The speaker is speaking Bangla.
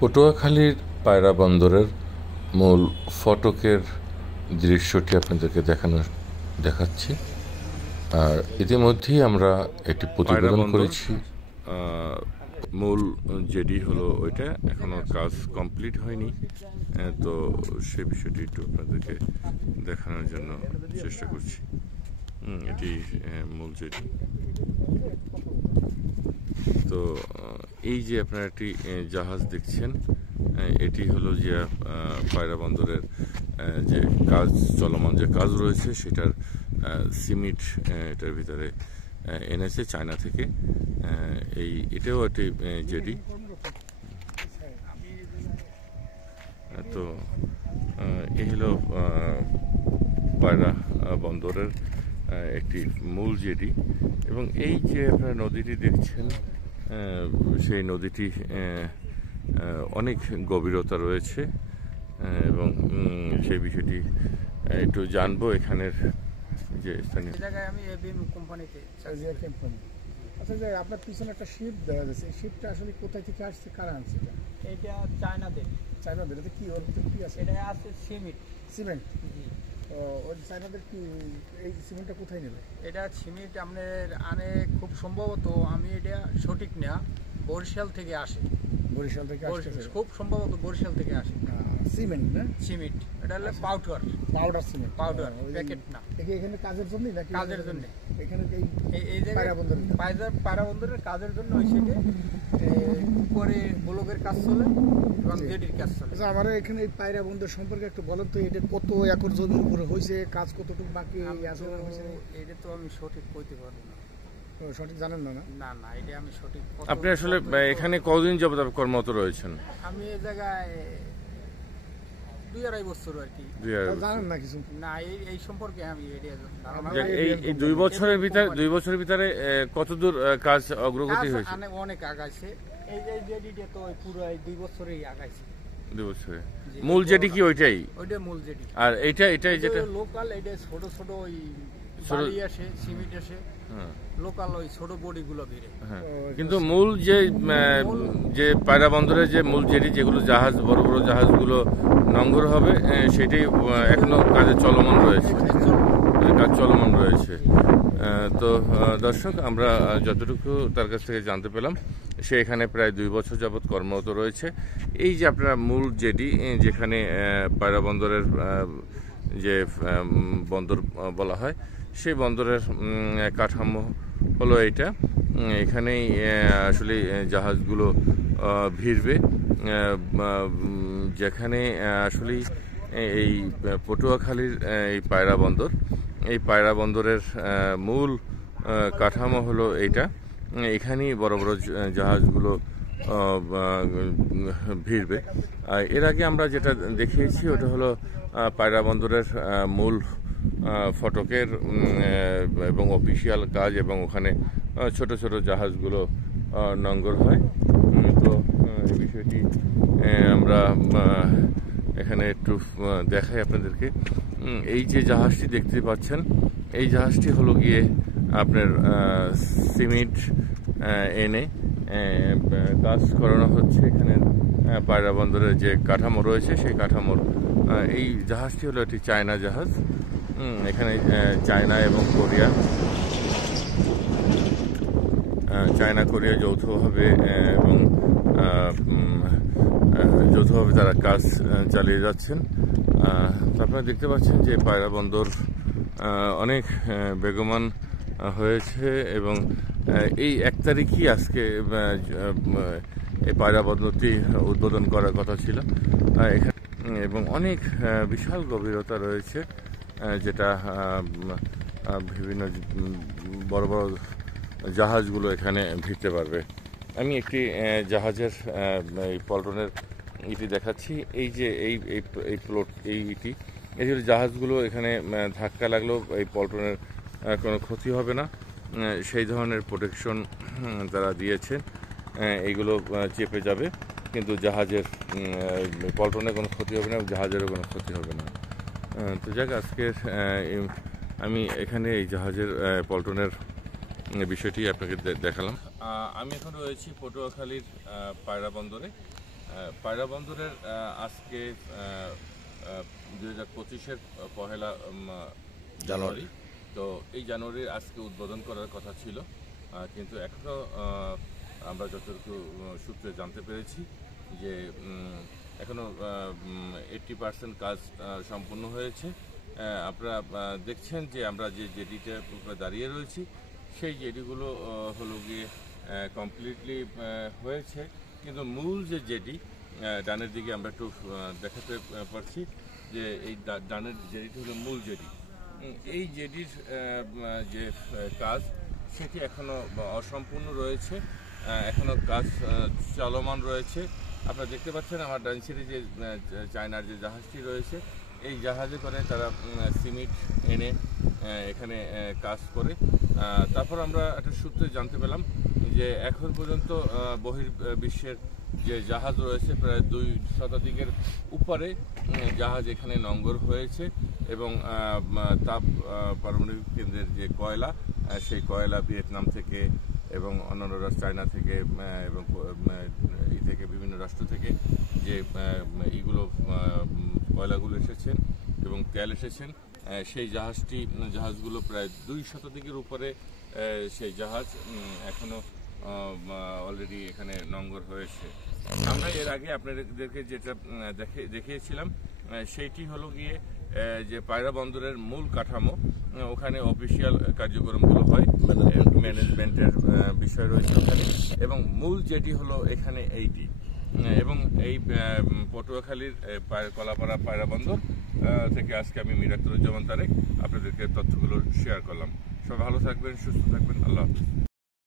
পটুয়াখালীর পায়রা বন্দরের মূল ফটকের দৃশ্যটি আপনাদেরকে দেখাচ্ছি। আর ইতিমধ্যেই আমরা একটি প্রতিবেদন করেছি। মূল জেডি হলো ওইটা, এখনো কাজ কমপ্লিট হয়নি, তো সে বিষয়টি একটু আপনাদেরকে দেখানোর জন্য চেষ্টা করছি। এটি মূল জেডি। তো এই যে আপনারা একটি জাহাজ দেখছেন, এটি হলো যে পায়রা বন্দরের যে কাজ চলমান যে কাজ রয়েছে সেটার সিমেন্ট এটার ভিতরে এনেছে চায়না থেকে। এটাও একটি জেডি। তো এই হলো পায়রা বন্দরের একটি মূল জেডি। এবং এই যে আপনারা নদীটি দেখছেন, সেই নদীটি অনেক গভীরতা রয়েছে এবং সেই বিষয়টি একটু জানবো এখানের যে স্থানীয় জায়গায়। আমি এবিএম কোম্পানিতে কোম্পানি। আচ্ছা, যে আপনার পিছনে একটা শিপ দেওয়া যাচ্ছে, শিপটা আসলে কোথায় থেকে আসছে, কারা আনছে? এটা চায়নাদের। চায়নাদের? এটা কি ওর ভিতরে কি আছে? এটা আছে সিমেন্ট। সিমেন্ট? জি। ওই চায়নাদের কি এই সিমেন্টটা কোথায় নেবে? এটা সিমেন্ট আপনার আনে খুব সম্ভবত, আমি এটা সঠিক না, বরিশাল থেকে আসে। বরিশাল থেকে আসে? খুব সম্ভবত বরিশাল থেকে আসে। সিমেন্ট না? সিমেন্ট। এটা হলো powder. Powder cement. Powder, packet না। এখানে কাজের জন্য নাকি? কাজের জন্য। এখানে এই জায়গায় পায়রা বন্দরের কাজের জন্য ওই সাইডে উপরে ব্লকের কাজ চলে এবং জেডির কাজ চলে। আচ্ছা, আমার এখানে এই পায়রা বন্দর সম্পর্কে একটু বলেন তো, এটা কত একর জমির উপরে হয়েছে, কাজ কতটুকু বাকি আছে? এটা তো আমি সঠিক কইতে পারবো না। সঠিক জানেন না? না না, এটা আমি সঠিক। আপনি আসলে এখানে কতদিন যাবত কর্মরত রয়েছেন? আমি এই জায়গায় 2-2.5 বছর আর কি। জানেন না কিছু? না, এই সম্পর্কে আমি এই 2 বছরের ভিতরে কতদূর কাজ অগ্রগতি হয়েছে? অনেক আগাইছে। এই জেডিটা তো পুরো 2 বছরেই আগাইছে। 2 বছরে। মূল জেডি কি ওইটাই? ওইটা মূল জেডি। আর এটাই যেটা লোকাল, এটা ছোট ছোট ওই বালি আসে, সিমেন্ট আসে, লোকাল ওই ছোট বডিগুলো বেরে। কিন্তু মূল যে পায়রা বন্দরের যে মূল জেডি, যেগুলো জাহাজ, বড় বড় জাহাজগুলো নঙ্গর হবে, সেটাই এখনো কাজে চলমান রয়েছে। কাজ চলমান রয়েছে। তো দর্শক, আমরা যতটুকু তার কাছ থেকে জানতে পেলাম, সে এখানে প্রায় 2 বছর যাবৎ কর্মরত রয়েছে। এই যে আপনারা মূল জেডি, যেখানে পায়রা বন্দরের যে বন্দর বলা হয়, সেই বন্দরের কাঠামো হলো এইটা। এখানেই আসলে জাহাজগুলো ভিড়বে, যেখানে আসলে এই পটুয়াখালীর এই পায়রা বন্দর, এই পায়রা বন্দরের মূল কাঠামো হলো এইটা। এখানেই বড় বড় জাহাজগুলো ভিড়বে। এর আগে আমরা যেটা দেখিয়েছি ওটা হলো পায়রা বন্দরের মূল ফটকের এবং অফিসিয়াল কাজ, এবং ওখানে ছোট ছোট জাহাজগুলো নঙ্গর হয়। তো এই বিষয়টি আমরা এখানে একটু দেখাই আপনাদেরকে। এই যে জাহাজটি দেখতে পাচ্ছেন, এই জাহাজটি হলো গিয়ে আপনার সিমেন্ট এনে কাজ করানো হচ্ছে এখানে পায়রা বন্দরের যে কাঠামো রয়েছে সেই কাঠামোর। এই জাহাজটি হলো একটি চায়না জাহাজ। এখানে চায়না এবং কোরিয়া, যৌথভাবে এবং তারা কাজ চালিয়ে যাচ্ছেন। আপনারা দেখতে পাচ্ছেন যে পায়রা বন্দর অনেক বেগমান হয়েছে, এবং এই 1 তারিখই আজকে এই পায়রা বন্দরটি উদ্বোধন করার কথা ছিল এখানে, এবং অনেক বিশাল গভীরতা রয়েছে, যেটা বিভিন্ন বড় বড় জাহাজগুলো এখানে ভিড়তে পারবে। আমি একটি জাহাজের এই পল্টনের ইটি দেখাচ্ছি। এই যে এই প্লট, এটি হলো জাহাজগুলো এখানে ধাক্কা লাগলেও এই পল্টনের কোনো ক্ষতি হবে না, সেই ধরনের প্রোটেকশন তারা দিয়েছে। এইগুলো চেপে যাবে, কিন্তু জাহাজের পল্টনের কোনো ক্ষতি হবে না, জাহাজেরও কোনো ক্ষতি হবে না। তো যাক, আজকের আমি এখানে এই জাহাজের পল্টনের বিষয়টি আপনাকে দেখালাম। আমি এখন রয়েছি পটুয়াখালীর পায়রা বন্দরে। পায়রা বন্দরের আজকে 2025-এর পহেলা জানুয়ারি। তো এই জানুয়ারির আজকে উদ্বোধন করার কথা ছিল, কিন্তু এখনও আমরা যতটুকু সূত্রে জানতে পেরেছি যে এখনও 80% কাজ সম্পূর্ণ হয়েছে। আপনারা দেখছেন যে আমরা যে জেডিটার উপরে দাঁড়িয়ে রয়েছি সেই জেডিগুলো হলো গিয়ে কমপ্লিটলি হয়েছে, কিন্তু মূল যে জেডি ডানের দিকে আমরা একটু দেখাতে পারছি যে এই ডানের জেডিটি হলো মূল জেডি। এই জেডির যে কাজ সেটি এখনও অসম্পূর্ণ রয়েছে, এখনও কাজ চলমান রয়েছে। আপনারা দেখতে পাচ্ছেন আমার ডান সাইডে যে চায়নার যে জাহাজটি রয়েছে, এই জাহাজে করে তারা সিমেন্ট এনে এখানে কাজ করে। তারপর আমরা একটা সূত্রে জানতে পেলাম যে এখন পর্যন্ত বহির্বিশ্বের যে জাহাজ রয়েছে প্রায় 2 শতাধিকের উপরে জাহাজ এখানে নোঙর হয়েছে, এবং তাপ পারমাণবিক কেন্দ্রের যে কয়লা, সেই কয়লা ভিয়েতনাম থেকে এবং অন্যান্য চায়না থেকে এবং এই থেকে বিভিন্ন রাষ্ট্র থেকে যে এইগুলো কয়লাগুলো এসেছেন এবং তেল এসেছেন, সেই জাহাজগুলো প্রায় 2 শতাধিকের উপরে সেই জাহাজ এখনো অলরেডি এখানে নোঙর হয়েছে। আমরা এর আগে আপনাদেরকে যেটা দেখিয়েছিলাম সেইটি হলো গিয়ে যে পায়রা বন্দরের মূল কাঠামো, ওখানে অফিসিয়াল কার্যক্রমগুলো হয়, ম্যানেজমেন্টের বিষয় রয়েছে ওখানে, এবং মূল যেটি হলো এখানে এইটি। এবং এই পটুয়াখালীর কলাপাড়া পায়রা বন্দর থেকে আজকে আমি মিরাতুজ্জামান তারেক আপনাদেরকে তথ্যগুলো শেয়ার করলাম। সবাই ভালো থাকবেন, সুস্থ থাকবেন, আল্লাহ হাফেজ।